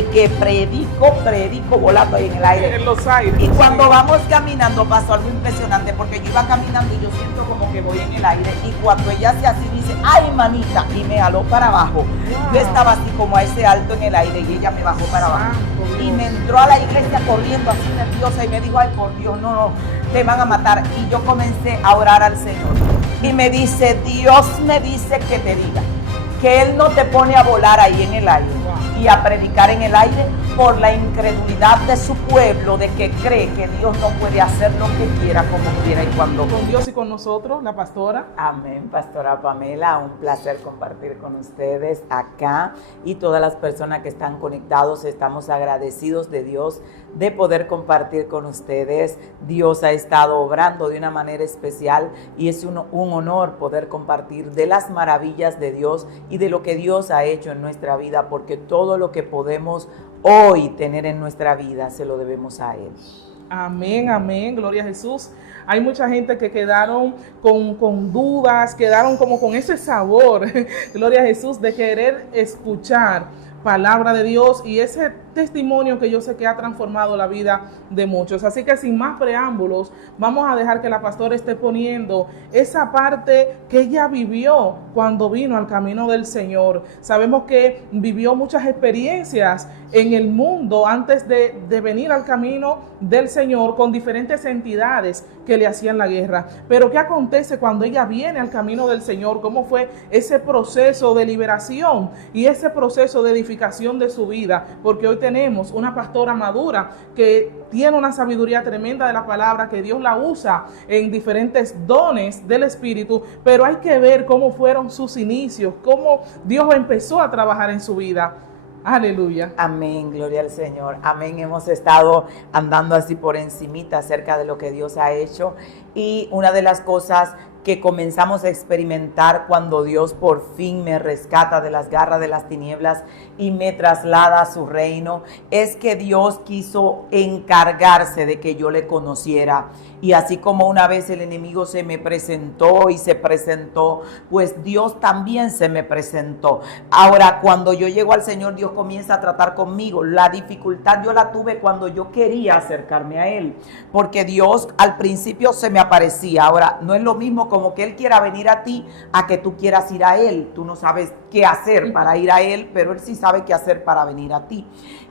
de que predico volando ahí en el aire. En los aires. Y cuando vamos caminando pasó algo impresionante, porque yo iba caminando y yo siento como que voy en el aire, y cuando ella hace así dice, ¡ay, mamita! Y me jaló para abajo. Wow. Yo estaba así como a ese alto en el aire y ella me bajó para abajo. Santo Y Dios. me entró a la iglesia corriendo así nerviosa y me dijo, ¡ay, por Dios, no, te van a matar! Y yo comencé a orar al Señor. Y me dice, Dios me dice que te diga que Él no te pone a volar ahí en el aire y a predicar en el aire por la incredulidad de su pueblo, de que cree que Dios no puede hacer lo que quiera, como quiera y cuando. Con Dios y con nosotros, la pastora. Amén, Pastora Pamela, un placer compartir con ustedes acá y todas las personas que están conectados. Estamos agradecidos de Dios de poder compartir con ustedes. Dios ha estado obrando de una manera especial y es un honor poder compartir de las maravillas de Dios y de lo que Dios ha hecho en nuestra vida, porque todo lo que podemos hoy tener en nuestra vida se lo debemos a Él. Amén, amén, gloria a Jesús. Hay mucha gente que quedaron con dudas, quedaron como con ese sabor, gloria a Jesús, de querer escuchar palabra de Dios y ese testimonio que yo sé que ha transformado la vida de muchos. Así que sin más preámbulos, vamos a dejar que la pastora esté poniendo esa parte que ella vivió cuando vino al camino del Señor. Sabemos que vivió muchas experiencias en el mundo antes de venir al camino del Señor con diferentes entidades que le hacían la guerra. Pero ¿qué acontece cuando ella viene al camino del Señor? ¿Cómo fue ese proceso de liberación y ese proceso de edificación de su vida? Porque hoy tenemos una pastora madura que tiene una sabiduría tremenda de la palabra, que Dios la usa en diferentes dones del Espíritu, pero hay que ver cómo fueron sus inicios, cómo Dios empezó a trabajar en su vida. Aleluya. Amén, gloria al Señor. Amén. Hemos estado andando así por encimita acerca de lo que Dios ha hecho, y una de las cosas que comenzamos a experimentar cuando Dios por fin me rescata de las garras de las tinieblas y me traslada a su reino, es que Dios quiso encargarse de que yo le conociera. Y así como una vez el enemigo se me presentó y se presentó, pues Dios también se me presentó. Ahora, cuando yo llego al Señor, Dios comienza a tratar conmigo. La dificultad yo la tuve cuando yo quería acercarme a Él, porque Dios al principio se me aparecía. Ahora, no es lo mismo como que Él quiera venir a ti a que tú quieras ir a Él. Tú no sabes qué hacer para ir a Él, pero Él sí sabe qué hacer para venir a ti.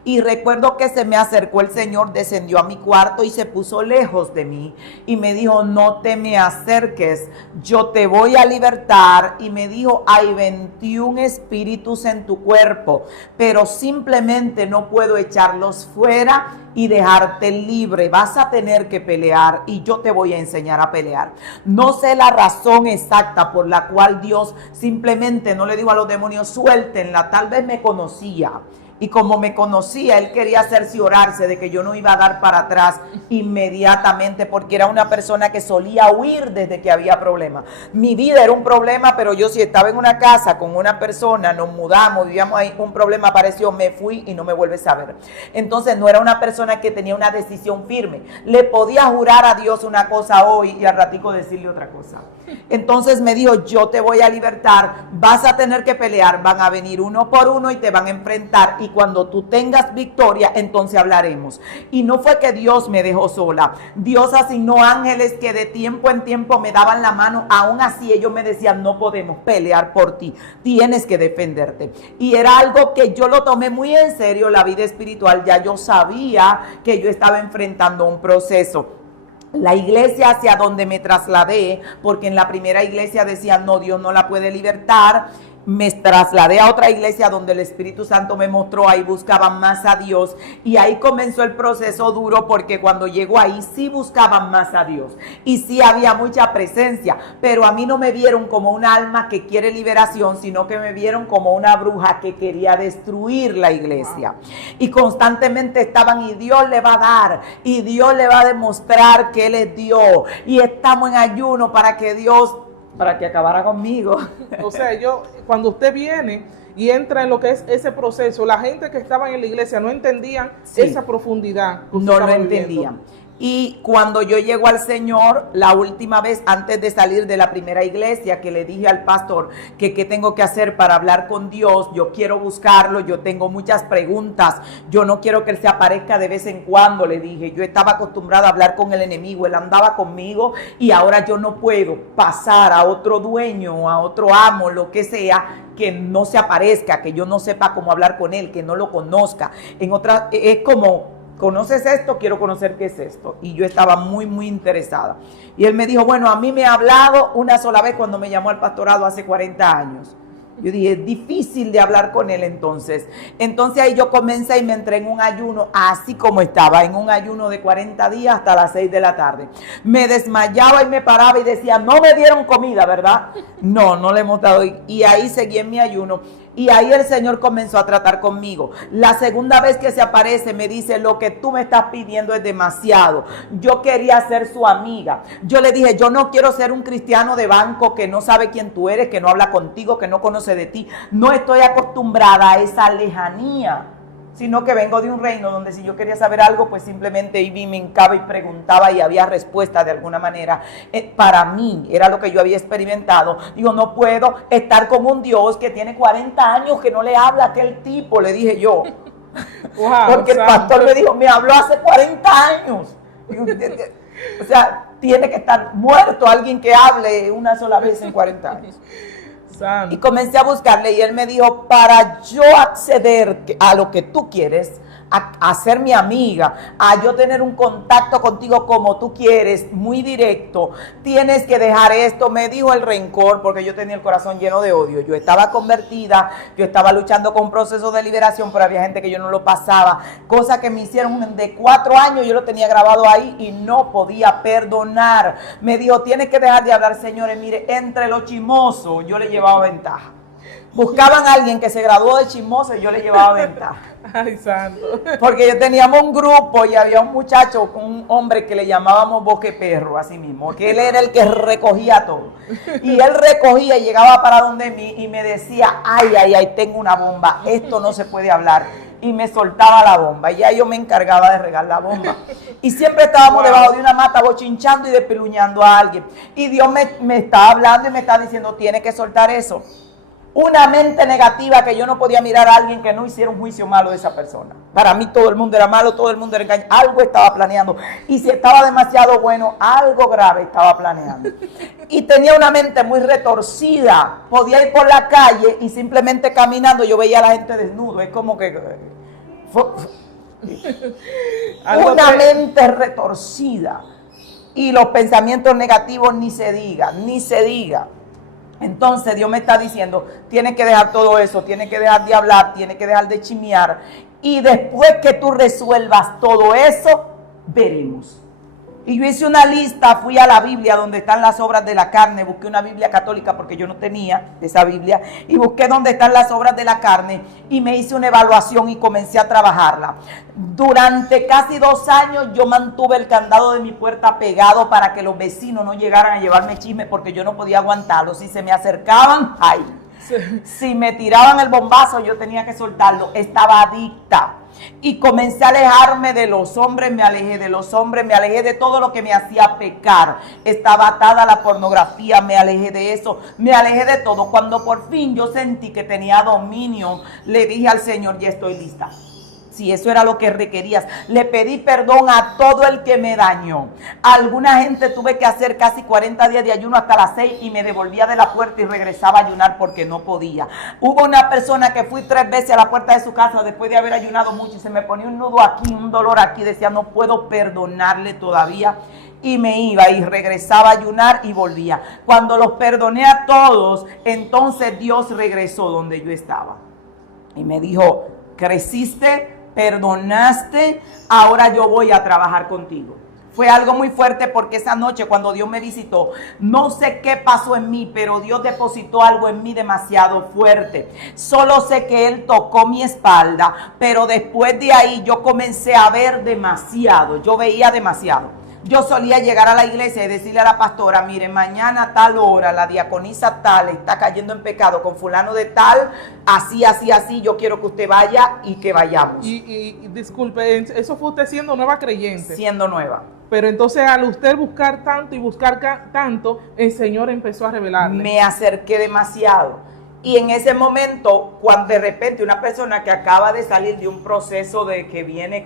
Y recuerdo que se me acercó el Señor, descendió a mi cuarto y se puso lejos de mí y me dijo, no te me acerques, yo te voy a libertar. Y me dijo, hay 21 espíritus en tu cuerpo, pero simplemente no puedo echarlos fuera y dejarte libre. Vas a tener que pelear y yo te voy a enseñar a pelear. No sé la razón exacta por la cual Dios simplemente no le dijo a los demonios, suéltenla. Tal vez me conocía. Y como me conocía, Él quería cerciorarse de que yo no iba a dar para atrás inmediatamente, porque era una persona que solía huir desde que había problemas. Mi vida era un problema, pero yo si estaba en una casa con una persona, nos mudamos, vivíamos ahí, un problema apareció, me fui y no me vuelves a ver. Entonces no era una persona que tenía una decisión firme. Le podía jurar a Dios una cosa hoy y al ratico decirle otra cosa. Entonces me dijo, yo te voy a libertar, vas a tener que pelear, van a venir uno por uno y te van a enfrentar, y cuando tú tengas victoria, entonces hablaremos. Y no fue que Dios me dejó sola. Dios asignó ángeles que de tiempo en tiempo me daban la mano. Aún así ellos me decían, no podemos pelear por ti, tienes que defenderte. Y era algo que yo lo tomé muy en serio, la vida espiritual. Ya yo sabía que yo estaba enfrentando un proceso. La iglesia hacia donde me trasladé, porque en la primera iglesia decían, no, Dios no la puede libertar. Me trasladé a otra iglesia donde el Espíritu Santo me mostró, ahí buscaban más a Dios, y ahí comenzó el proceso duro, porque cuando llegó ahí sí buscaban más a Dios y sí había mucha presencia, pero a mí no me vieron como un alma que quiere liberación, sino que me vieron como una bruja que quería destruir la iglesia. Y constantemente estaban, y Dios le va a dar, y Dios le va a demostrar que Él es Dios, y estamos en ayuno para que acabara conmigo. O sea, cuando usted viene y entra en lo que es ese proceso, la gente que estaba en la iglesia no entendían esa profundidad. No lo entendían. Y cuando yo llego al Señor, la última vez antes de salir de la primera iglesia, que le dije al pastor que qué tengo que hacer para hablar con Dios, yo quiero buscarlo, yo tengo muchas preguntas, yo no quiero que Él se aparezca de vez en cuando, le dije. Yo estaba acostumbrada a hablar con el enemigo, Él andaba conmigo y ahora yo no puedo pasar a otro dueño, a otro amo, lo que sea, que no se aparezca, que yo no sepa cómo hablar con Él, que no lo conozca. En otra, es como... ¿Conoces esto? Quiero conocer qué es esto. Y yo estaba muy interesada. Y él me dijo, bueno, a mí me ha hablado una sola vez cuando me llamó al pastorado hace 40 años. Yo dije, es difícil de hablar con él entonces. Entonces ahí yo comencé y me entré en un ayuno, así como estaba, en un ayuno de 40 días hasta las 6 de la tarde. Me desmayaba y me paraba y decía, no me dieron comida, ¿verdad? No le hemos dado. Y ahí seguí en mi ayuno. Y ahí el Señor comenzó a tratar conmigo. La segunda vez que se aparece me dice, lo que tú me estás pidiendo es demasiado. Yo quería ser su amiga. Yo le dije, yo no quiero ser un cristiano de banco que no sabe quién tú eres, que no habla contigo, que no conoce de ti. No estoy acostumbrada a esa lejanía, sino que vengo de un reino donde si yo quería saber algo, pues simplemente iba y me hincaba y preguntaba y había respuesta de alguna manera. Para mí era lo que yo había experimentado. Digo, no puedo estar con un Dios que tiene 40 años que no le habla a aquel tipo, le dije yo. Wow, porque el pastor me dijo, me habló hace 40 años. Digo, o sea, tiene que estar muerto alguien que hable una sola vez en 40 años. Y comencé a buscarle y él me dijo, para yo acceder a lo que tú quieres, a ser mi amiga, a yo tener un contacto contigo como tú quieres, muy directo, tienes que dejar esto. Me dijo el rencor, porque yo tenía el corazón lleno de odio. Yo estaba convertida, yo estaba luchando con procesos de liberación, pero había gente que yo no lo pasaba, cosas que me hicieron de 4 años, yo lo tenía grabado ahí y no podía perdonar. Me dijo, tienes que dejar de hablar, señores. Mire, entre los chismosos yo le llevaba ventaja. Buscaban a alguien que se graduó de chismoso y yo le llevaba ventaja. Ay, santo. Porque yo teníamos un grupo y había un muchacho, un hombre que le llamábamos boqueperro, así mismo, que él era el que recogía todo. Y él recogía y llegaba para donde mí y me decía, ay, tengo una bomba, esto no se puede hablar. Y me soltaba la bomba, y ya yo me encargaba de regar la bomba. Y siempre estábamos debajo de una mata bochinchando y despiluñando a alguien. Y Dios me está hablando y me está diciendo, tienes que soltar eso. Una mente negativa, que yo no podía mirar a alguien que no hiciera un juicio malo de esa persona. Para mí todo el mundo era malo, todo el mundo era engañado. Algo estaba planeando. Y si estaba demasiado bueno, algo grave estaba planeando. Y tenía una mente muy retorcida. Podía ir por la calle y simplemente caminando yo veía a la gente desnudo. Es como que... una mente retorcida. Y los pensamientos negativos ni se diga. Entonces Dios me está diciendo, tienes que dejar todo eso, tienes que dejar de hablar, tienes que dejar de chismear. Y después que tú resuelvas todo eso, veremos. Y yo hice una lista, fui a la Biblia donde están las obras de la carne, busqué una Biblia católica porque yo no tenía esa Biblia, y busqué donde están las obras de la carne y me hice una evaluación y comencé a trabajarla. Durante casi 2 años yo mantuve el candado de mi puerta pegado para que los vecinos no llegaran a llevarme chisme porque yo no podía aguantarlo. Si se me acercaban, ¡ay! Si me tiraban el bombazo, yo tenía que soltarlo. Estaba adicta. Y comencé a alejarme de los hombres, me alejé de los hombres, me alejé de todo lo que me hacía pecar. Estaba atada a la pornografía, me alejé de eso, me alejé de todo. Cuando por fin yo sentí que tenía dominio, le dije al Señor, ya estoy lista. Si eso era lo que requerías. Le pedí perdón a todo el que me dañó. A alguna gente tuve que hacer casi 40 días de ayuno hasta las 6 y me devolvía de la puerta y regresaba a ayunar porque no podía. Hubo una persona que fui 3 veces a la puerta de su casa después de haber ayunado mucho y se me ponía un nudo aquí, un dolor aquí. Decía, no puedo perdonarle todavía. Y me iba y regresaba a ayunar y volvía. Cuando los perdoné a todos, entonces Dios regresó donde yo estaba. Y me dijo, creciste, perdonaste, ahora yo voy a trabajar contigo. Fue algo muy fuerte porque esa noche cuando Dios me visitó, no sé qué pasó en mí, pero Dios depositó algo en mí demasiado fuerte. Solo sé que Él tocó mi espalda, pero después de ahí yo comencé a ver demasiado, yo veía demasiado. yo solía llegar a la iglesia y decirle a la pastora, mire, mañana a tal hora la diaconisa tal está cayendo en pecado con fulano de tal, así, así, así, yo quiero que usted vaya y que vayamos. Y disculpe, eso fue usted siendo nueva creyente. Siendo nueva. Pero entonces al usted buscar tanto y buscar tanto, el Señor empezó a revelarle. Me acerqué demasiado. Y en ese momento, cuando de repente una persona que acaba de salir de un proceso de que viene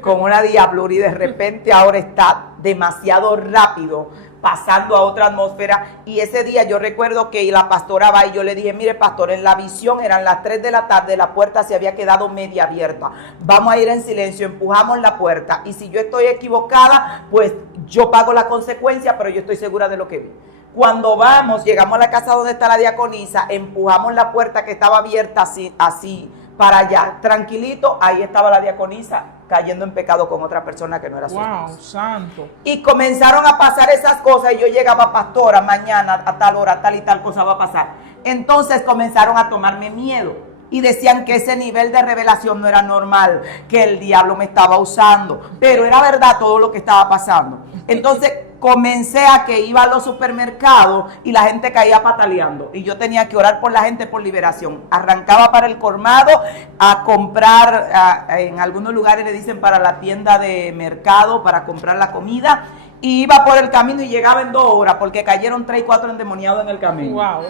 con una diablura y de repente ahora está demasiado rápido pasando a otra atmósfera, y ese día yo recuerdo que la pastora va y yo le dije, mire pastor, en la visión eran las 3 de la tarde, la puerta se había quedado media abierta, vamos a ir en silencio, empujamos la puerta, y si yo estoy equivocada, pues yo pago la consecuencia, pero yo estoy segura de lo que vi. Cuando llegamos a la casa donde está la diaconisa, empujamos la puerta que estaba abierta así para allá, tranquilito, ahí estaba la diaconisa cayendo en pecado con otra persona que no era su esposa. ¡Wow, santo! Y comenzaron a pasar esas cosas y yo llegaba, pastora, mañana a tal hora, tal y tal cosa va a pasar. Entonces comenzaron a tomarme miedo y decían que ese nivel de revelación no era normal, que el diablo me estaba usando, pero era verdad todo lo que estaba pasando. Entonces comencé a que iba a los supermercados y la gente caía pataleando y yo tenía que orar por la gente por liberación. Arrancaba para el colmado a comprar, en algunos lugares le dicen para la tienda de mercado, para comprar la comida, y iba por el camino y llegaba en 2 horas porque cayeron 3 y 4 endemoniados en el camino. Wow.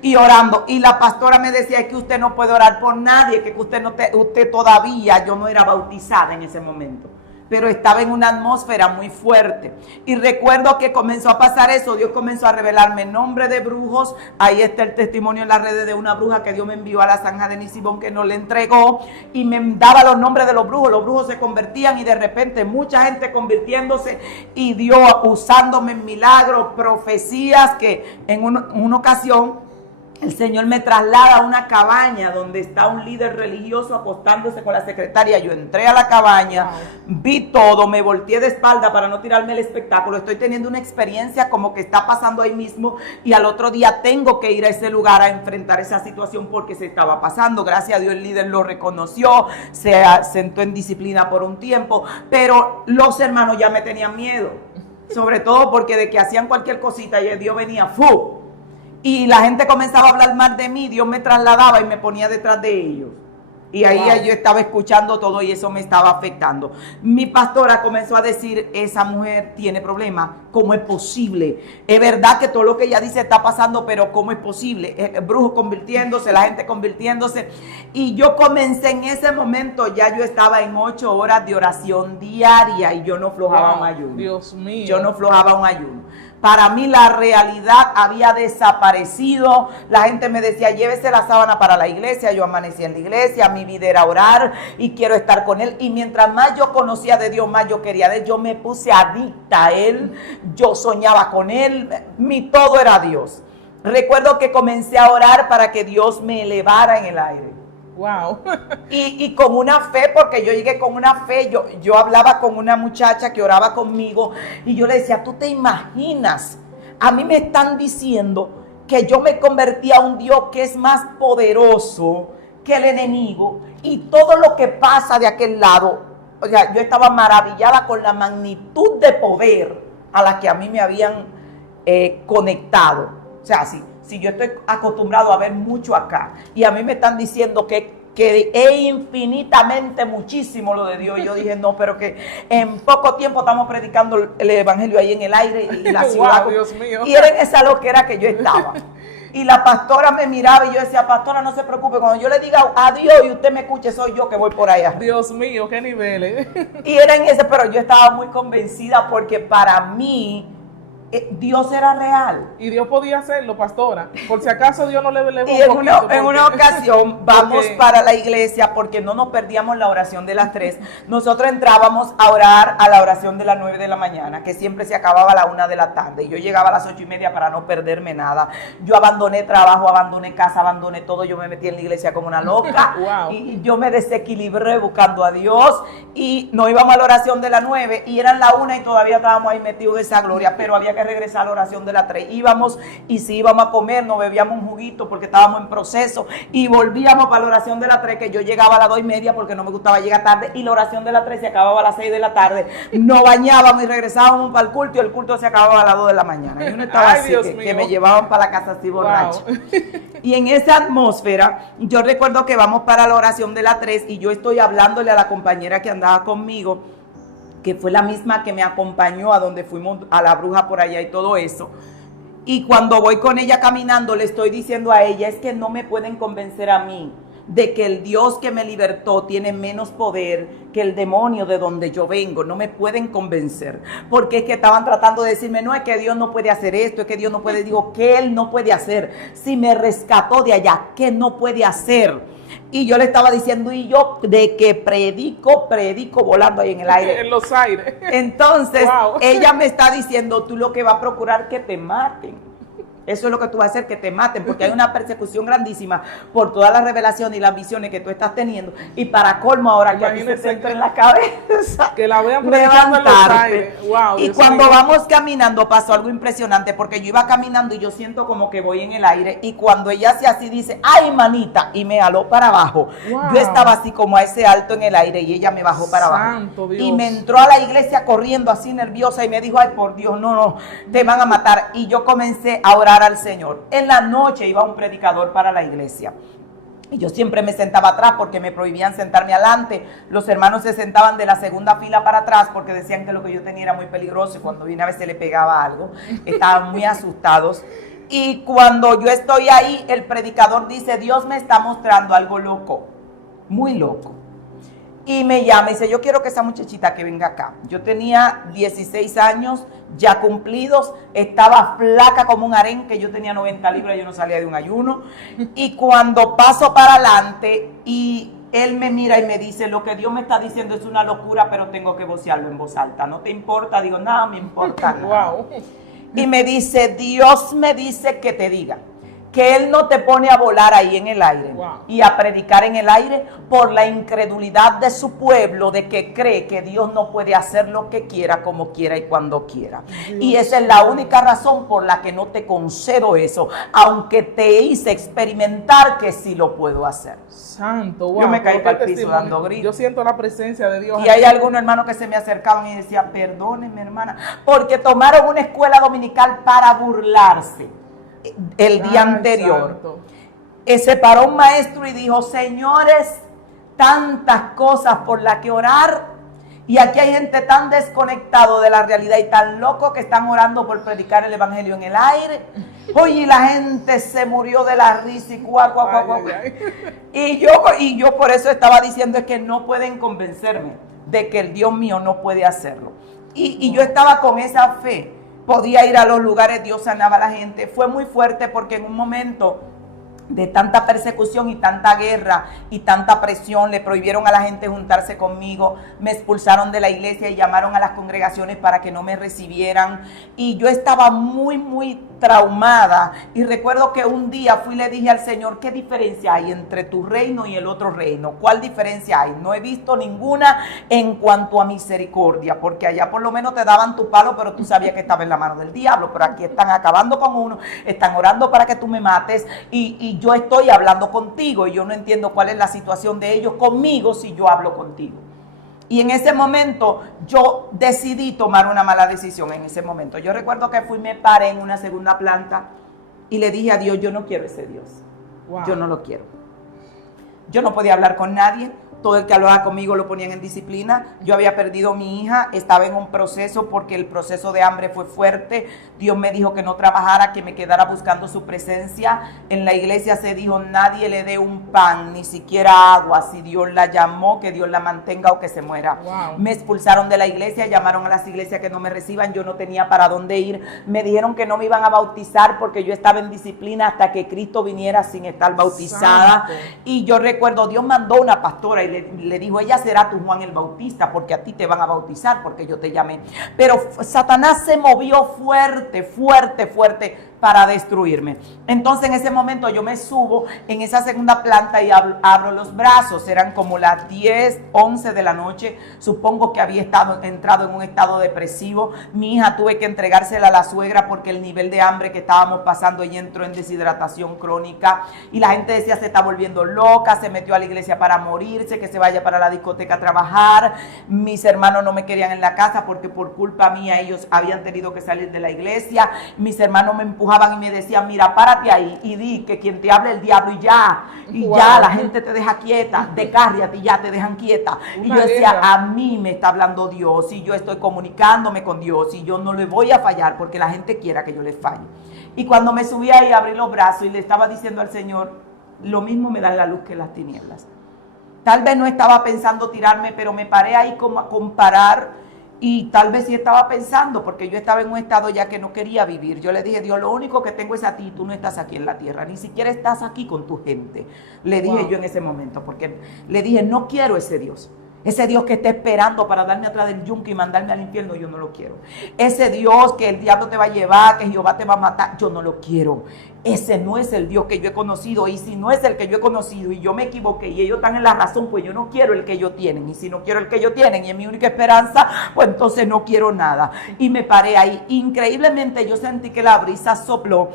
Y orando, y la pastora me decía que usted no puede orar por nadie, que usted todavía, yo no era bautizada en ese momento, pero estaba en una atmósfera muy fuerte. Y recuerdo que comenzó a pasar eso, Dios comenzó a revelarme nombre de brujos. Ahí está el testimonio en las redes de una bruja que Dios me envió a la zanja de Nisibón, que nos le entregó, y me daba los nombres de los brujos se convertían, y de repente mucha gente convirtiéndose, y Dios usándome en milagros, profecías, que en una ocasión el Señor me traslada a una cabaña donde está un líder religioso acostándose con la secretaria. Yo entré a la cabaña, vi todo, me volteé de espalda para no tirarme el espectáculo. Estoy teniendo una experiencia como que está pasando ahí mismo, y al otro día tengo que ir a ese lugar a enfrentar esa situación porque se estaba pasando. Gracias a Dios el líder lo reconoció, se sentó en disciplina por un tiempo, pero los hermanos ya me tenían miedo, sobre todo porque de que hacían cualquier cosita y Dios venía, ¡fu! Y la gente comenzaba a hablar mal de mí, Dios me trasladaba y me ponía detrás de ellos. Y ahí yo estaba escuchando todo y eso me estaba afectando. Mi pastora comenzó a decir, esa mujer tiene problemas, ¿cómo es posible? Es verdad que todo lo que ella dice está pasando, pero ¿cómo es posible? El brujo convirtiéndose, la gente convirtiéndose. Y yo comencé en ese momento, ya yo estaba en 8 horas de oración diaria y yo no flojaba un ayuno. Dios mío. Yo no flojaba un ayuno. Para mí la realidad había desaparecido. La gente me decía, llévese la sábana para la iglesia. Yo amanecía en la iglesia, mi vida era orar y quiero estar con Él. Y mientras más yo conocía de Dios, más yo quería de Él. Yo me puse adicta a Él, yo soñaba con Él, mi todo era Dios. Recuerdo que comencé a orar para que Dios me elevara en el aire. Wow. Y con una fe, porque yo llegué con una fe, yo hablaba con una muchacha que oraba conmigo y yo le decía, ¿tú te imaginas? A mí me están diciendo que yo me convertí a un Dios que es más poderoso que el enemigo, y todo lo que pasa de aquel lado, o sea, yo estaba maravillada con la magnitud de poder a la que a mí me habían conectado. O sea, si yo estoy acostumbrado a ver mucho acá y a mí me están diciendo que es infinitamente muchísimo lo de Dios, y yo dije, no, pero que en poco tiempo estamos predicando el evangelio ahí en el aire y la ciudad. Wow, Dios mío. Y era en esa loquera que yo estaba. Y la pastora me miraba y yo decía, pastora, no se preocupe, cuando yo le diga adiós y usted me escuche, soy yo que voy por allá. Dios mío, qué niveles. Y era en ese, pero yo estaba muy convencida porque para mí Dios era real. Y Dios podía hacerlo, pastora. Por si acaso Dios no le elevó Y en una ocasión vamos para la iglesia porque no nos perdíamos la oración de las 3. Nosotros entrábamos a orar a la oración de las 9 de la mañana, que siempre se acababa a la 1 de la tarde. Y yo llegaba a las 8:30 para no perderme nada. Yo abandoné trabajo, abandoné casa, abandoné todo. Yo me metí en la iglesia como una loca. Wow. Y yo me desequilibré buscando a Dios. Y nos íbamos a la oración de las 9 y eran la 1 y todavía estábamos ahí metidos en esa gloria. Pero había que regresar a la oración de las 3. Íbamos, y si íbamos a comer, nos bebíamos un juguito porque estábamos en proceso y volvíamos íbamos para la oración de las 3, que yo llegaba a las 2:30 porque no me gustaba llegar tarde, y la oración de las 3 se acababa a las 6 de la tarde. Nos bañábamos y regresábamos para el culto, y el culto se acababa a las 2 de la mañana. Y uno estaba así, que me llevaban para la casa así borracho. Wow. Y en esa atmósfera, yo recuerdo que vamos para la oración de las 3 y yo estoy hablándole a la compañera que andaba conmigo, que fue la misma que me acompañó a donde fuimos a la bruja por allá y todo eso. Y cuando voy con ella caminando, le estoy diciendo a ella, es que no me pueden convencer a mí de que el Dios que me libertó tiene menos poder que el demonio de donde yo vengo. No me pueden convencer, porque es que estaban tratando de decirme, no, es que Dios no puede hacer esto, es que Dios no puede. Digo, ¿qué Él no puede hacer? Si me rescató de allá, ¿qué no puede hacer? Y yo le estaba diciendo, y yo de que predico volando ahí en el aire. En los aires. Entonces, wow. Ella me está diciendo, tú lo que vas a procurar que te maten. Eso es lo que tú vas a hacer, que te maten, porque hay una persecución grandísima por todas las revelaciones y las visiones que tú estás teniendo. Y para colmo ahora, que a ti se te entra en la cabeza, que la vean predicando en los aires. Wow, y cuando mío. Vamos caminando pasó algo impresionante, porque yo iba caminando y yo siento como que voy en el aire, y cuando ella hace así dice, ay manita, y me jaló para abajo. Wow. Yo estaba así como a ese alto en el aire y ella me bajó para Santo abajo. Dios. Y me entró a la iglesia corriendo así nerviosa y me dijo, ay por Dios, no, te van a matar. Y yo comencé a orar al Señor. En la noche iba un predicador para la iglesia y yo siempre me sentaba atrás porque me prohibían sentarme adelante. Los hermanos se sentaban de la segunda fila para atrás porque decían que lo que yo tenía era muy peligroso, y cuando vine a veces le pegaba algo. Estaban muy asustados. Y cuando yo estoy ahí, el predicador dice, Dios me está mostrando algo loco, muy loco. Y me llama y dice, yo quiero que esa muchachita que venga acá. Yo tenía 16 años ya cumplidos, estaba flaca como un arenque, yo tenía 90 libras, yo no salía de un ayuno. Y cuando paso para adelante y él me mira y me dice, lo que Dios me está diciendo es una locura, pero tengo que vocearlo en voz alta. ¿No te importa? Digo, nada, me importa. Wow. Y me dice, Dios me dice que te diga que Él no te pone a volar ahí en el aire, wow, y a predicar en el aire por la incredulidad de su pueblo, de que cree que Dios no puede hacer lo que quiera, como quiera y cuando quiera. Dios. Y esa es la única razón por la que no te concedo eso, aunque te hice experimentar que sí lo puedo hacer. Santo, wow. Yo me caí para el piso dando gritos. Yo siento la presencia de Dios. Y hay algunos hermanos que se me acercaban y decían, perdónenme hermana, porque tomaron una escuela dominical para burlarse. El día anterior, se paró un maestro y dijo, señores, tantas cosas por las que orar, y aquí hay gente tan desconectado de la realidad y tan loco que están orando por predicar el evangelio en el aire. Oye, y la gente se murió de la risa y Y yo por eso estaba diciendo, es que no pueden convencerme de que el Dios mío no puede hacerlo. Y yo estaba con esa fe. Podía ir a los lugares, Dios sanaba a la gente. Fue muy fuerte porque en un momento de tanta persecución y tanta guerra y tanta presión, le prohibieron a la gente juntarse conmigo, me expulsaron de la iglesia y llamaron a las congregaciones para que no me recibieran. Y yo estaba muy traumada. Y recuerdo que un día fui y le dije al Señor, ¿qué diferencia hay entre tu reino y el otro reino? ¿Cuál diferencia hay? No he visto ninguna en cuanto a misericordia, porque allá por lo menos te daban tu palo, pero tú sabías que estaba en la mano del diablo. Pero aquí están acabando con uno, están orando para que tú me mates, y yo estoy hablando contigo, y yo no entiendo cuál es la situación de ellos conmigo si yo hablo contigo. Y en ese momento yo decidí tomar una mala decisión. En ese momento yo recuerdo que fui, me paré en una segunda planta y le dije a Dios, yo no quiero ese Dios. Wow. Yo no lo quiero. Yo no podía hablar con nadie. Todo el que hablaba conmigo lo ponían en disciplina. Yo había perdido a mi hija, estaba en un proceso porque el proceso de hambre fue fuerte. Dios me dijo que no trabajara, que me quedara buscando su presencia. En la iglesia se dijo, nadie le dé un pan, ni siquiera agua. Si Dios la llamó, que Dios la mantenga o que se muera. Wow. Me expulsaron de la iglesia, llamaron a las iglesias que no me reciban. Yo no tenía para dónde ir. Me dijeron que no me iban a bautizar porque yo estaba en disciplina hasta que Cristo viniera sin estar bautizada. Santo. Y yo recuerdo, Dios mandó una pastora y le dijo, ella será tu Juan el Bautista, porque a ti te van a bautizar, porque yo te llamé. Pero Satanás se movió fuerte. para destruirme. Entonces en ese momento yo me subo en esa segunda planta y abro los brazos. Eran como las 10, 11 de la noche. Supongo que había entrado en un estado depresivo. Mi hija tuve que entregársela a la suegra porque el nivel de hambre que estábamos pasando, ella entró en deshidratación crónica y la gente decía se está volviendo loca, se metió a la iglesia para morirse, que se vaya para la discoteca a trabajar. Mis hermanos no me querían en la casa porque por culpa mía ellos habían tenido que salir de la iglesia. Mis hermanos me empujaban y me decían, mira, párate ahí y di que quien te hable el diablo y ya, la gente te deja quieta, decárriate y ya te dejan quieta. Y yo decía, a mí me está hablando Dios y yo estoy comunicándome con Dios y yo no le voy a fallar porque la gente quiera que yo le falle. Y cuando me subí ahí, abrí los brazos y le estaba diciendo al Señor, lo mismo me da la luz que las tinieblas. Tal vez no estaba pensando tirarme, pero me paré ahí como a comparar. Y tal vez sí estaba pensando, porque yo estaba en un estado ya que no quería vivir. Yo le dije, Dios, lo único que tengo es a ti, tú no estás aquí en la tierra, ni siquiera estás aquí con tu gente. Le dije yo en ese momento, porque le dije, no quiero ese Dios. Ese Dios que está esperando para darme atrás del yunque y mandarme al infierno, yo no lo quiero. Ese Dios que el diablo te va a llevar, que Jehová te va a matar, yo no lo quiero. Ese no es el Dios que yo he conocido. Y si no es el que yo he conocido y yo me equivoqué y ellos están en la razón, pues yo no quiero el que ellos tienen. Y si no quiero el que ellos tienen y es mi única esperanza, pues entonces no quiero nada. Y me paré ahí. Increíblemente yo sentí que la brisa sopló.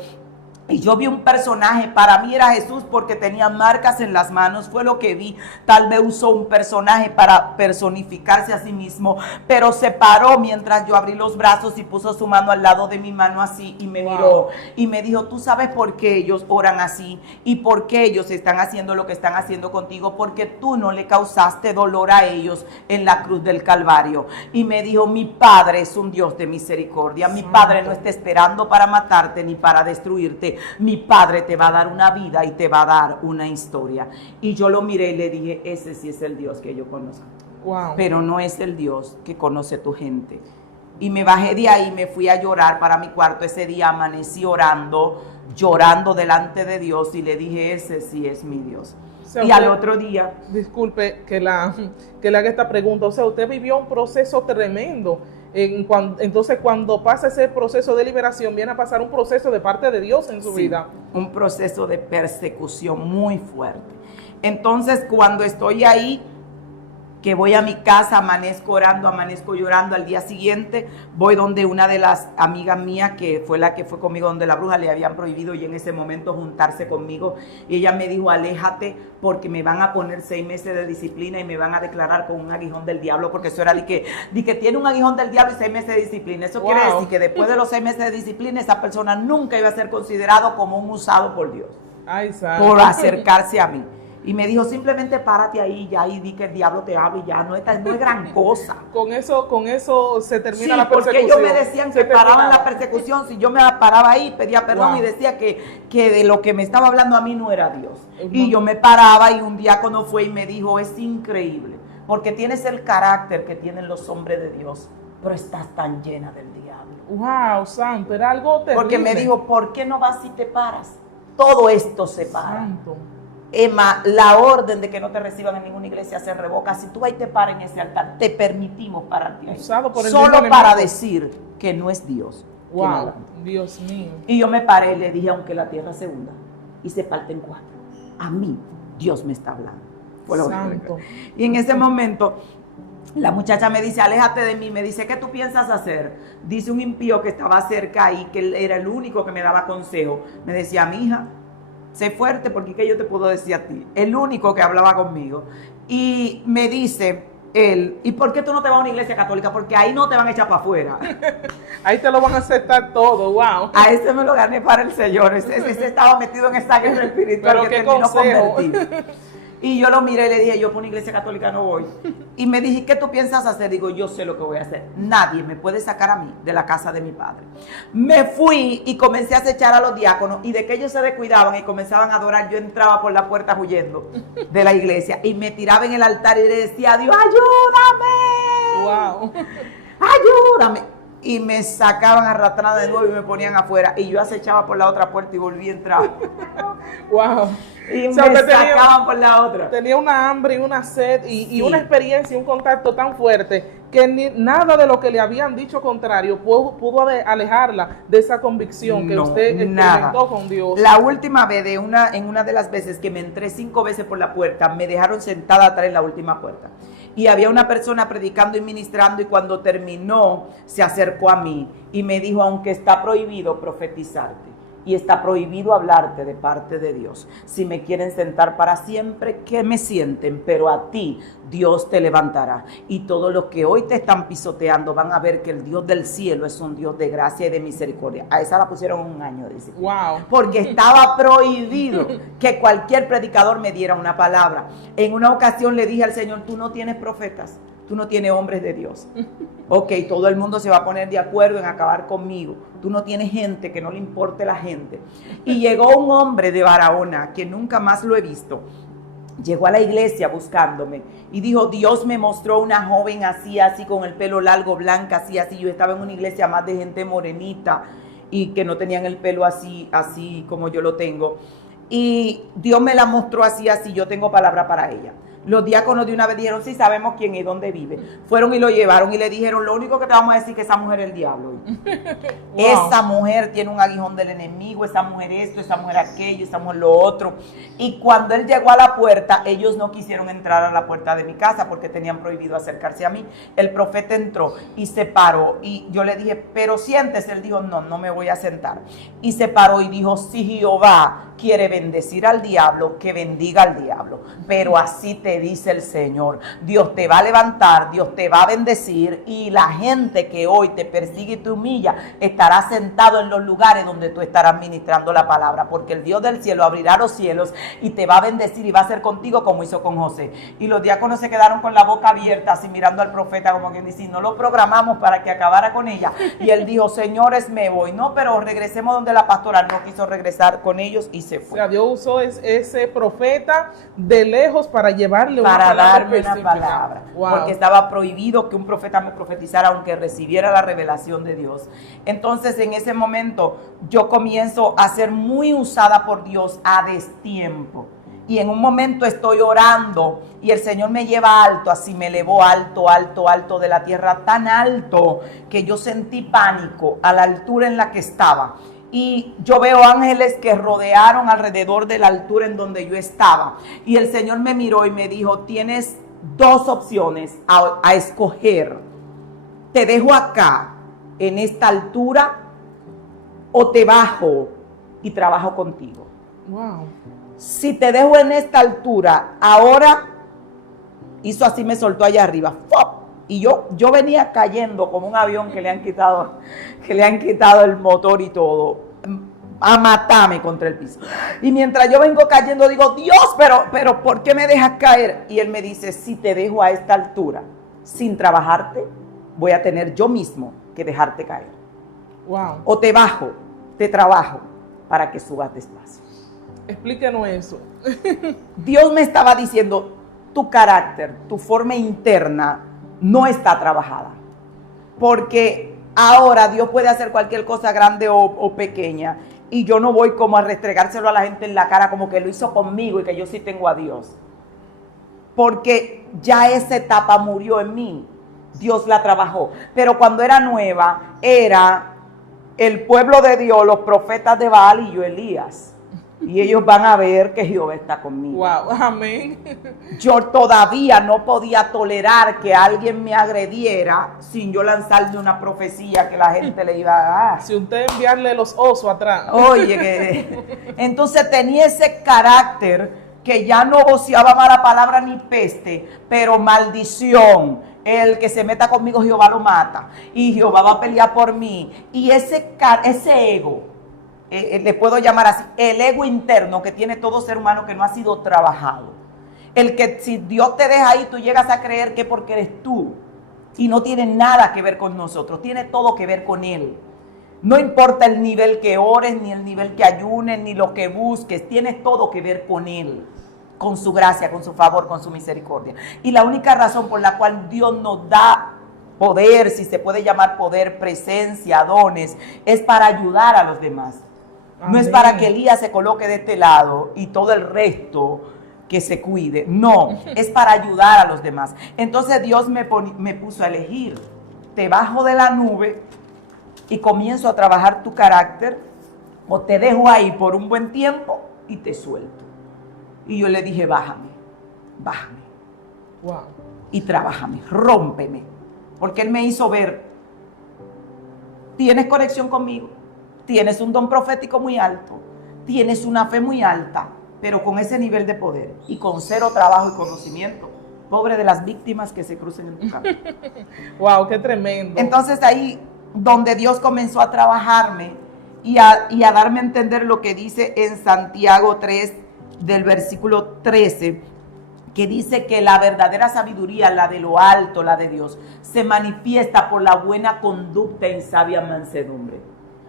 Y yo vi un personaje, para mí era Jesús porque tenía marcas en las manos, fue lo que vi. Tal vez usó un personaje para personificarse a sí mismo, pero se paró mientras yo abrí los brazos y puso su mano al lado de mi mano así y me miró y me dijo, ¿tú sabes por qué ellos oran así? ¿Y por qué ellos están haciendo lo que están haciendo contigo? Porque tú no le causaste dolor a ellos en la cruz del Calvario. Y me dijo, mi Padre es un Dios de misericordia, mi Padre no está esperando para matarte ni para destruirte. Mi Padre te va a dar una vida y te va a dar una historia. Y yo lo miré y le dije, ese sí es el Dios que yo conozco. Wow. Pero no es el Dios que conoce tu gente. Y me bajé de ahí, me fui a llorar para mi cuarto. Ese día amanecí llorando delante de Dios y le dije, ese sí es mi Dios. O sea, y al otro día... Disculpe que le haga esta pregunta. O sea, usted vivió un proceso tremendo. Entonces cuando pasa ese proceso de liberación, viene a pasar un proceso de parte de Dios en su vida. Un proceso de persecución muy fuerte. Entonces cuando estoy ahí, que voy a mi casa, amanezco orando, amanezco llorando. Al día siguiente voy donde una de las amigas mías, que fue la que fue conmigo donde la bruja, le habían prohibido y en ese momento juntarse conmigo. Y ella me dijo, aléjate porque me van a poner 6 meses de disciplina y me van a declarar con un aguijón del diablo, porque eso era de que tiene un aguijón del diablo y 6 meses de disciplina. Eso quiere decir que después de los 6 meses de disciplina, esa persona nunca iba a ser considerado como un usado por Dios. Ay, por acercarse a mí. Y me dijo, simplemente párate ahí ya y di que el diablo te habla y ya, no es gran cosa. Con eso se termina la persecución. Porque ellos me decían que paraban la persecución. Si yo me paraba ahí, pedía perdón y decía que de lo que me estaba hablando a mí no era Dios. Y yo me paraba y un diácono fue y me dijo, es increíble, porque tienes el carácter que tienen los hombres de Dios, pero estás tan llena del diablo. Wow, santo, era algo terrible. Porque me dijo, ¿por qué no vas y te paras? Todo esto se para. Santo. Emma, la orden de que no te reciban en ninguna iglesia se revoca. Si tú ahí te paras en ese altar, te permitimos pararte ahí. Solo para decir que no es Dios. Wow, Dios mío. Y yo me paré y le dije, aunque la tierra se hunda y se parte en 4, a mí Dios me está hablando. Fue lo Santo. Y en ese momento la muchacha me dice, aléjate de mí. Me dice, ¿qué tú piensas hacer? Dice un impío que estaba cerca ahí, que él era el único que me daba consejo. Me decía, mi hija, sé fuerte, porque ¿qué yo te puedo decir a ti? El único que hablaba conmigo. Y me dice él, ¿y por qué tú no te vas a una iglesia católica? Porque ahí no te van a echar para afuera. Ahí te lo van a aceptar todo, wow. A ese me lo gané para el Señor. Ese estaba metido en esta guerra espiritual. Pero que terminó convertido. Y yo lo miré y le dije, yo por una iglesia católica no voy. Y me dije, ¿qué tú piensas hacer? Digo, yo sé lo que voy a hacer. Nadie me puede sacar a mí de la casa de mi padre. Me fui y comencé a acechar a los diáconos. Y de que ellos se descuidaban y comenzaban a adorar, yo entraba por la puerta huyendo de la iglesia. Y me tiraba en el altar y le decía a Dios, ayúdame. Wow. Ayúdame. y me sacaban arrastrada de nuevo y me ponían afuera. Y yo acechaba por la otra puerta y volví a entrar. Wow. Y O sea, me usted sacaban por la otra. Tenía una hambre y una sed y Sí. una experiencia y un contacto tan fuerte que nada de lo que le habían dicho contrario pudo alejarla de esa convicción que No, usted nada. experimentó con Dios. La última vez, en una de las veces que me entré 5 veces por la puerta, me dejaron sentada atrás en la última puerta. Y había una persona predicando y ministrando, y cuando terminó, se acercó a mí y me dijo: aunque está prohibido profetizarte y está prohibido hablarte de parte de Dios, si me quieren sentar para siempre, que me sienten, pero a ti Dios te levantará. Y todos los que hoy te están pisoteando van a ver que el Dios del cielo es un Dios de gracia y de misericordia. A esa la pusieron 1 año, dice. Wow. Porque estaba prohibido que cualquier predicador me diera una palabra. En una ocasión le dije al Señor: tú no tienes profetas, tú no tienes hombres de Dios. Ok, todo el mundo se va a poner de acuerdo en acabar conmigo. Tú no tienes gente, que no le importe la gente. Y llegó un hombre de Barahona, que nunca más lo he visto. Llegó a la iglesia buscándome y dijo: Dios me mostró una joven así, con el pelo largo, blanca, así. Yo estaba en una iglesia más de gente morenita y que no tenían el pelo así como yo lo tengo. Y Dios me la mostró así, yo tengo palabra para ella. Los diáconos de una vez dijeron: sí, sabemos quién y dónde vive. Fueron y lo llevaron y le dijeron: lo único que te vamos a decir es que esa mujer es el diablo. Wow. Esa mujer tiene un aguijón del enemigo, esa mujer esto, esa mujer aquello, esa mujer lo otro. Y cuando él llegó a la puerta, ellos no quisieron entrar a la puerta de mi casa porque tenían prohibido acercarse a mí. El profeta entró y se paró y yo le dije: pero siéntese. Él dijo: no me voy a sentar. Y se paró y dijo: si Jehová quiere bendecir al diablo, que bendiga al diablo. Pero así te dice el Señor: Dios te va a levantar, Dios te va a bendecir, y la gente que hoy te persigue y te humilla estará sentado en los lugares donde tú estarás ministrando la palabra, porque el Dios del cielo abrirá los cielos y te va a bendecir y va a hacer contigo como hizo con José. Y los diáconos se quedaron con la boca abierta, así mirando al profeta, como quien dice: no lo programamos para que acabara con ella. Y él dijo: señores, me voy. No, pero regresemos donde la pastora. No quiso regresar con ellos y se O fue. sea, Dios usó ese profeta de lejos para llevarle una Para palabra darme una específica. palabra, Wow. porque estaba prohibido que un profeta me profetizara aunque recibiera la revelación de Dios. Entonces, en ese momento yo comienzo a ser muy usada por Dios a destiempo, y en un momento estoy orando y el Señor me lleva alto, así me elevó alto de la tierra, tan alto que yo sentí pánico a la altura en la que estaba. Y yo veo ángeles que rodearon alrededor de la altura en donde yo estaba. Y el Señor me miró y me dijo: tienes 2 opciones a escoger. Te dejo acá, en esta altura, o te bajo y trabajo contigo. Wow. Si te dejo en esta altura, ahora, hizo así, me soltó allá arriba. ¡Fop! Y yo venía cayendo como un avión que le han quitado el motor y todo, a matarme contra el piso. Y mientras yo vengo cayendo, digo: Dios, pero ¿por qué me dejas caer? Y él me dice: si te dejo a esta altura, sin trabajarte, voy a tener yo mismo que dejarte caer. Wow. O te bajo, te trabajo para que subas despacio. Explíquenos eso. Dios me estaba diciendo: tu carácter, tu forma interna no está trabajada, porque ahora Dios puede hacer cualquier cosa grande o pequeña, y yo no voy como a restregárselo a la gente en la cara como que lo hizo conmigo y que yo sí tengo a Dios, porque ya esa etapa murió en mí. Dios la trabajó, pero cuando era nueva, era el pueblo de Dios, los profetas de Baal y yo, Elías. Y ellos van a ver que Jehová está conmigo. Wow, amén. Yo todavía no podía tolerar que alguien me agrediera sin yo lanzarle una profecía que la gente le iba a dar. Si usted enviarle los osos atrás. Oye, entonces tenía ese carácter que ya no voceaba mala palabra ni peste, pero maldición. El que se meta conmigo, Jehová lo mata. Y Jehová va a pelear por mí. Y ese ego, le puedo llamar así, el ego interno que tiene todo ser humano que no ha sido trabajado. El que si Dios te deja ahí, tú llegas a creer que porque eres tú. Y no tiene nada que ver con nosotros, tiene todo que ver con Él. No importa el nivel que ores, ni el nivel que ayunes, ni lo que busques, tiene todo que ver con Él. Con su gracia, con su favor, con su misericordia. Y la única razón por la cual Dios nos da poder, si se puede llamar poder, presencia, dones, es para ayudar a los demás. No es para que Elías se coloque de este lado y todo el resto que se cuide. No, es para ayudar a los demás. Entonces Dios me puso a elegir. Te bajo de la nube y comienzo a trabajar tu carácter, o te dejo ahí por un buen tiempo y te suelto. Y yo le dije, bájame. Wow. Y trabájame, rómpeme. Porque Él me hizo ver, tienes conexión conmigo, tienes un don profético muy alto, tienes una fe muy alta, pero con ese nivel de poder y con cero trabajo y conocimiento. Pobre de las víctimas que se crucen en tu camino. Wow, qué tremendo. Entonces ahí donde Dios comenzó a trabajarme y a darme a entender lo que dice en Santiago 3 del versículo 13, que dice que la verdadera sabiduría, la de lo alto, la de Dios, se manifiesta por la buena conducta y sabia mansedumbre.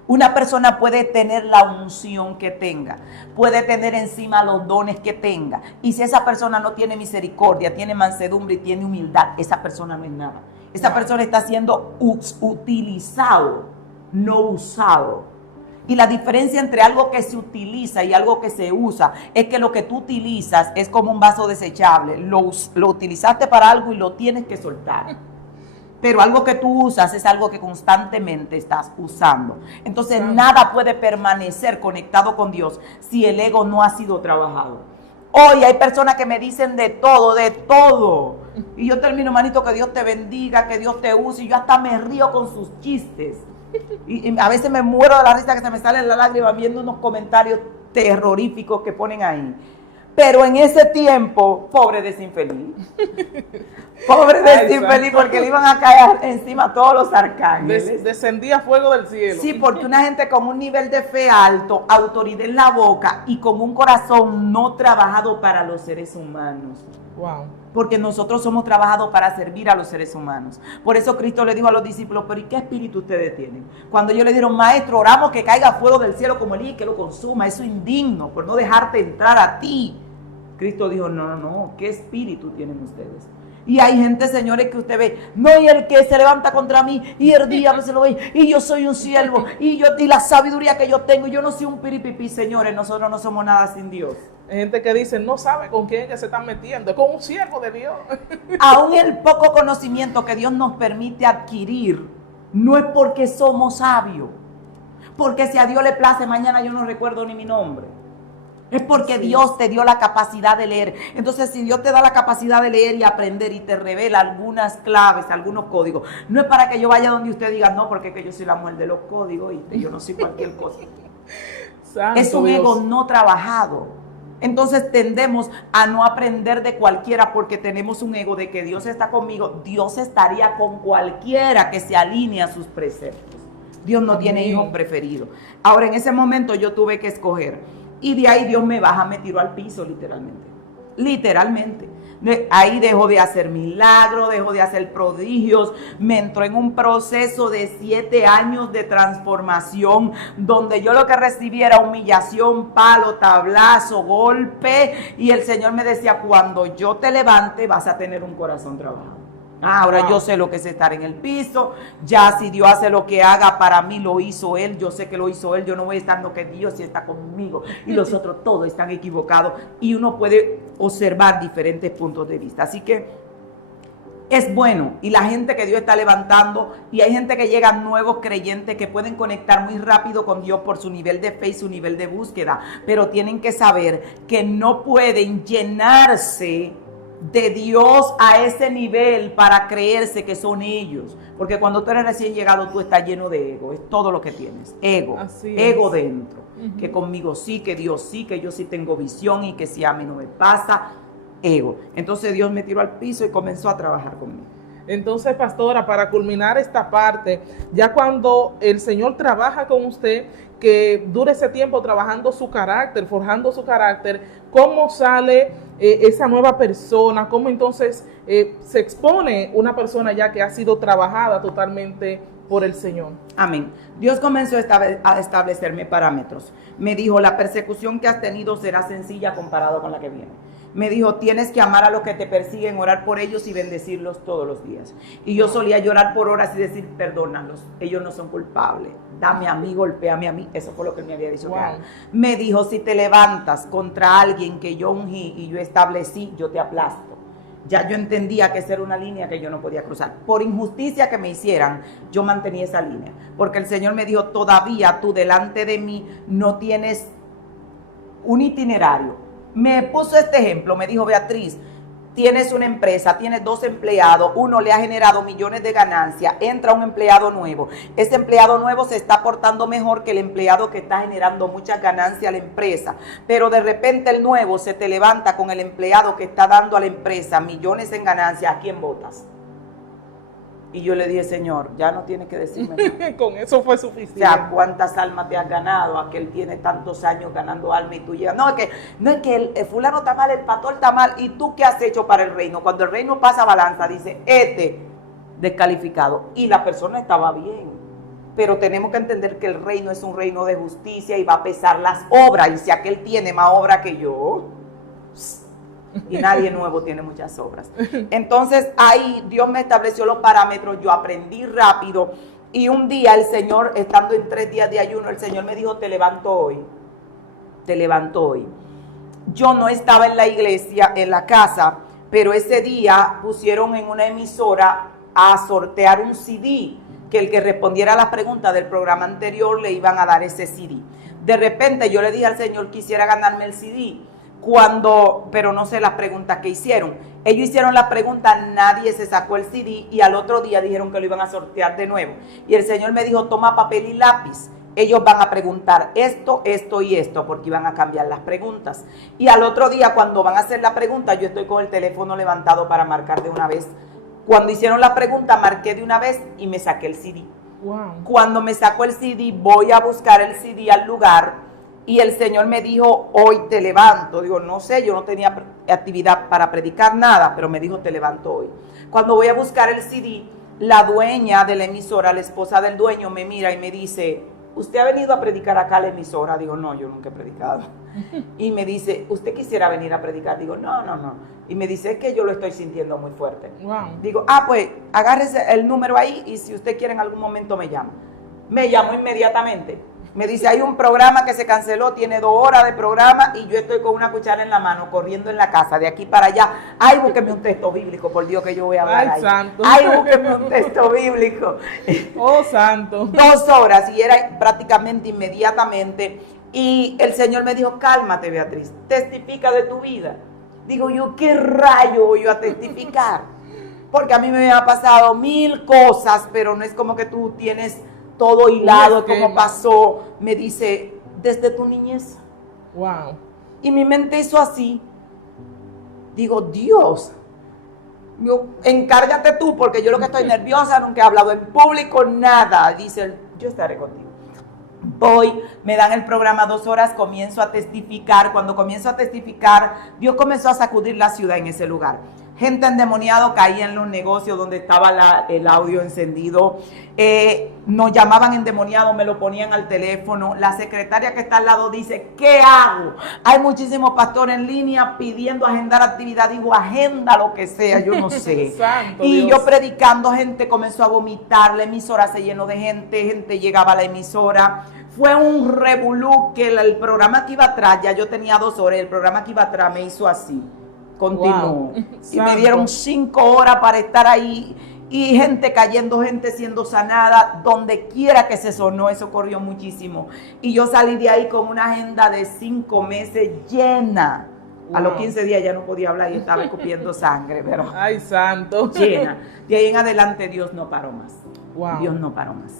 Una persona puede tener la unción que tenga, puede tener encima los dones que tenga, y si esa persona no tiene misericordia, tiene mansedumbre y tiene humildad, esa persona no es nada. Esa persona está siendo utilizado, no usado. Y la diferencia entre algo que se utiliza y algo que se usa es que lo que tú utilizas es como un vaso desechable. Lo utilizaste para algo y lo tienes que soltar. Pero algo que tú usas es algo que constantemente estás usando. Entonces nada puede permanecer conectado con Dios si el ego no ha sido trabajado. Hoy hay personas que me dicen de todo, de todo. Y yo termino, manito, que Dios te bendiga, que Dios te use. Y yo hasta me río con sus chistes. Y a veces me muero de la risa, que se me salen las lágrimas viendo unos comentarios terroríficos que ponen ahí. Pero en ese tiempo, pobre de ese infeliz. Pobre de ese infeliz, porque le iban a caer encima todos los arcángeles. Descendía fuego del cielo. Sí, porque una gente con un nivel de fe alto, autoridad en la boca y con un corazón no trabajado para los seres humanos. Wow. Porque nosotros somos trabajados para servir a los seres humanos. Por eso Cristo le dijo a los discípulos, pero ¿y qué espíritu ustedes tienen? Cuando ellos le dijeron, maestro, oramos que caiga fuego del cielo como Elías y que lo consuma. Eso es indigno por no dejarte entrar a ti. Cristo dijo, no, ¿qué espíritu tienen ustedes? Y hay gente, señores, que usted ve, no, y el que se levanta contra mí, y el diablo se lo ve, y yo soy un siervo, y la sabiduría que yo tengo, yo no soy un piripipí, señores, nosotros no somos nada sin Dios. Hay gente que dice, no sabe con quién que se están metiendo, es con un siervo de Dios. Aún el poco conocimiento que Dios nos permite adquirir, no es porque somos sabios, porque si a Dios le place, mañana yo no recuerdo ni mi nombre. Es porque Dios te dio la capacidad de leer. Entonces, si Dios te da la capacidad de leer y aprender y te revela algunas claves, algunos códigos, no es para que yo vaya donde usted diga, no, porque es que yo soy la mujer de los códigos y yo no soy cualquier cosa. Es un ego no trabajado. Entonces tendemos a no aprender de cualquiera porque tenemos un ego de que Dios está conmigo. Dios estaría con cualquiera que se alinee a sus preceptos. Dios no tiene hijos preferidos. Ahora, en ese momento yo tuve que escoger. Y de ahí Dios me baja, me tiró al piso, literalmente. Literalmente. Ahí dejó de hacer milagros, dejó de hacer prodigios. Me entró en un proceso de 7 años de transformación, donde yo lo que recibía era humillación, palo, tablazo, golpe. Y el Señor me decía, cuando yo te levante, vas a tener un corazón trabajado. Ahora yo sé lo que es estar en el piso. Ya si Dios hace lo que haga, para mí lo hizo Él. Yo sé que lo hizo Él. Yo no voy a estar lo que Dios sí está conmigo. Y los otros todos están equivocados. Y uno puede observar diferentes puntos de vista. Así que es bueno. Y la gente que Dios está levantando. Y hay gente que llega, nuevos creyentes que pueden conectar muy rápido con Dios por su nivel de fe y su nivel de búsqueda. Pero tienen que saber que no pueden llenarse de Dios a ese nivel para creerse que son ellos, porque cuando tú eres recién llegado tú estás lleno de ego, es todo lo que tienes, ego dentro, que conmigo sí, que Dios sí, que yo sí tengo visión y que si a mí no me pasa, ego. Entonces Dios me tiró al piso y comenzó a trabajar conmigo. Entonces, pastora, para culminar esta parte, ya cuando el Señor trabaja con usted, que dure ese tiempo trabajando su carácter, forjando su carácter, ¿cómo sale esa nueva persona? ¿Cómo entonces se expone una persona ya que ha sido trabajada totalmente por el Señor? Amén. Dios comenzó a establecerme parámetros. Me dijo, la persecución que has tenido será sencilla comparado con la que viene. Me dijo, tienes que amar a los que te persiguen, orar por ellos y bendecirlos todos los días. Y yo solía llorar por horas y decir, perdónalos, ellos no son culpables. Dame a mí, golpéame a mí. Eso fue lo que él me había dicho. Wow. Me dijo, si te levantas contra alguien que yo ungí y yo establecí, yo te aplasto. Ya yo entendía que esa era una línea que yo no podía cruzar. Por injusticia que me hicieran, yo mantenía esa línea. Porque el Señor me dijo, todavía tú delante de mí no tienes un itinerario. Me puso este ejemplo, me dijo, Beatriz, tienes una empresa, tienes 2 empleados, uno le ha generado millones de ganancias, entra un empleado nuevo. Ese empleado nuevo se está portando mejor que el empleado que está generando muchas ganancias a la empresa. Pero de repente el nuevo se te levanta con el empleado que está dando a la empresa millones en ganancias. ¿A quién votas? Y yo le dije, Señor, ya no tiene que decirme nada. Con eso fue O suficiente. sea, ¿cuántas almas te has ganado? Aquel tiene tantos años ganando almas y tú llegas. No es que el fulano está mal, el pastor está mal. ¿Y tú qué has hecho para el reino? Cuando el reino pasa balanza, dice, descalificado. Y la persona estaba bien. Pero tenemos que entender que el reino es un reino de justicia y va a pesar las obras. Y si aquel tiene más obra que yo, y nadie nuevo tiene muchas obras. Entonces ahí Dios me estableció los parámetros, yo aprendí rápido y un día el Señor, estando en 3 días de ayuno, el Señor me dijo, te levanto hoy. Yo no estaba en la iglesia, en la casa, pero ese día pusieron en una emisora a sortear un CD, que el que respondiera a las preguntas del programa anterior le iban a dar ese CD. De repente yo le dije al Señor, quisiera ganarme el CD. Pero no sé las preguntas que hicieron. Ellos hicieron las preguntas, nadie se sacó el CD y al otro día dijeron que lo iban a sortear de nuevo. Y el Señor me dijo, toma papel y lápiz. Ellos van a preguntar esto, esto y esto, porque iban a cambiar las preguntas. Y al otro día, cuando van a hacer la pregunta, yo estoy con el teléfono levantado para marcar de una vez. Cuando hicieron la pregunta, marqué de una vez y me saqué el CD. Wow. Cuando me sacó el CD, voy a buscar el CD al lugar. Y el Señor me dijo, hoy te levanto. Digo, no sé, yo no tenía actividad para predicar nada, pero me dijo, te levanto hoy. Cuando voy a buscar el CD, la dueña de la emisora, la esposa del dueño, me mira y me dice, ¿usted ha venido a predicar acá a la emisora? Digo, no, yo nunca he predicado. Y me dice, ¿usted quisiera venir a predicar? Digo, no. Y me dice, es que yo lo estoy sintiendo muy fuerte. Wow. Digo, pues, agárrese el número ahí y si usted quiere en algún momento me llama. Me llamó inmediatamente. Me dice, hay un programa que se canceló, tiene 2 horas de programa y yo estoy con una cuchara en la mano, corriendo en la casa, de aquí para allá. Ay, búsqueme un texto bíblico, por Dios que yo voy a hablar. Ay, santo. Ay, búsqueme un texto bíblico. Oh, santo. 2 horas y era prácticamente inmediatamente. Y el Señor me dijo, cálmate, Beatriz, testifica de tu vida. Digo yo, ¿qué rayo voy yo a testificar? Porque a mí me ha pasado 1000 cosas, pero no es como que tú tienes todo hilado, como pasó. Me dice, desde tu niñez. Wow. Y mi mente hizo así. Digo, Dios, encárgate tú, porque yo lo que estoy nerviosa, nunca he hablado en público, nada. Dice él, yo estaré contigo. Voy, me dan el programa 2 horas, comienzo a testificar. Cuando comienzo a testificar, Dios comenzó a sacudir la ciudad en ese lugar. Gente endemoniada caía en los negocios donde estaba el audio encendido. Nos llamaban endemoniados, me lo ponían al teléfono. La secretaria que está al lado dice, ¿qué hago? Hay muchísimos pastores en línea pidiendo agendar actividad. Digo, agenda lo que sea, yo no sé. Santo Y Dios. yo predicando, gente comenzó a vomitar, la emisora se llenó de gente llegaba a la emisora. Fue un revolú que el programa que iba atrás, ya yo tenía 2 horas, el programa que iba atrás me hizo así. Continuó. Wow. Y me dieron 5 horas para estar ahí. Y gente cayendo, gente siendo sanada. Donde quiera que se sonó, eso corrió muchísimo. Y yo salí de ahí con una agenda de 5 meses llena. Wow. A los 15 días ya no podía hablar y estaba escupiendo sangre, pero Ay, santo. llena. De ahí en adelante Dios no paró más. Wow. Dios no paró más.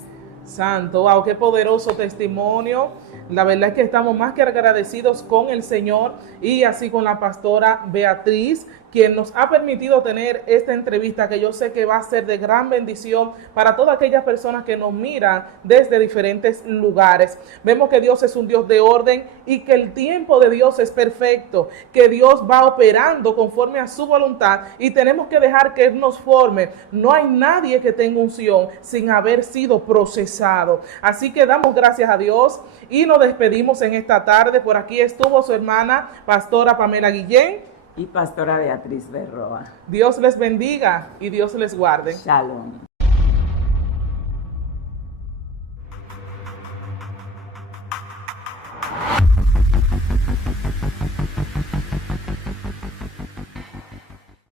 Santo, wow, qué poderoso testimonio. La verdad es que estamos más que agradecidos con el Señor y así con la pastora Beatriz, quien nos ha permitido tener esta entrevista, que yo sé que va a ser de gran bendición para todas aquellas personas que nos miran desde diferentes lugares. Vemos que Dios es un Dios de orden y que el tiempo de Dios es perfecto, que Dios va operando conforme a su voluntad y tenemos que dejar que Él nos forme. No hay nadie que tenga unción sin haber sido procesado. Así que damos gracias a Dios y nos despedimos en esta tarde. Por aquí estuvo su hermana, pastora Pamela Guillén y pastora Beatriz Berroa. Dios les bendiga y Dios les guarde. Shalom.